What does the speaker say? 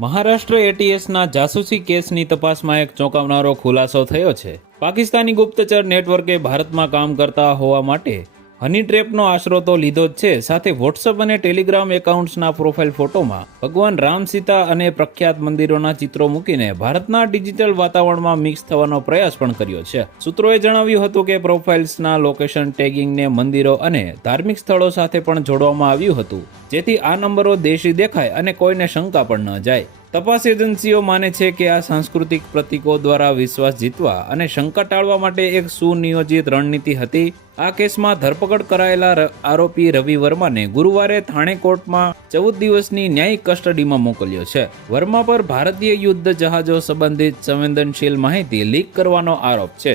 મહારાષ્ટ્ર એટીએસના જાસૂસી કેસની તપાસમાં એક ચોંકાવનારો ખુલાસો થયો છે. પાકિસ્તાની ગુપ્તચર નેટવર્કે ભારતમાં કામ કરતા હોવા માટે હની ટ્રેપનો આશરો તો લીધો જ છે. સાથે વોટ્સઅપ અને ટેલિગ્રામ એકાઉન્ટ્સના પ્રોફાઇલ ફોટોમાં ભગવાન રામ સીતા અને પ્રખ્યાત મંદિરોના ચિત્રો મૂકીને ભારતના ડિજિટલ વાતાવરણમાં મિક્સ થવાનો પ્રયાસ પણ કર્યો છે. સૂત્રોએ જણાવ્યું હતું કે પ્રોફાઇલ્સના લોકેશન ટેગિંગને મંદિરો અને ધાર્મિક સ્થળો સાથે પણ જોડવામાં આવ્યું હતું. જેથી આ નંબરો દેશી દેખાય અને કોઈને શંકા પણ ન જાય. તપાસ એજન્સીઓ માને છે કે આ સાંસ્કૃતિક પ્રતીકો દ્વારા વિશ્વાસ જીતવા અને શંકા ટાળવા માટે એક સુનિયોજિત રણનીતિ હતી. આ કેસમાં ધરપકડ કરાયેલા આરોપી રવિ વર્માને ગુરુવારે થાણે કોર્ટમાં ચૌદ દિવસની ન્યાયિક કસ્ટડીમાં મોકલ્યો છે. વર્મા પર ભારતીય યુદ્ધ જહાજો સંબંધિત સંવેદનશીલ માહિતી લીક કરવાનો આરોપ છે.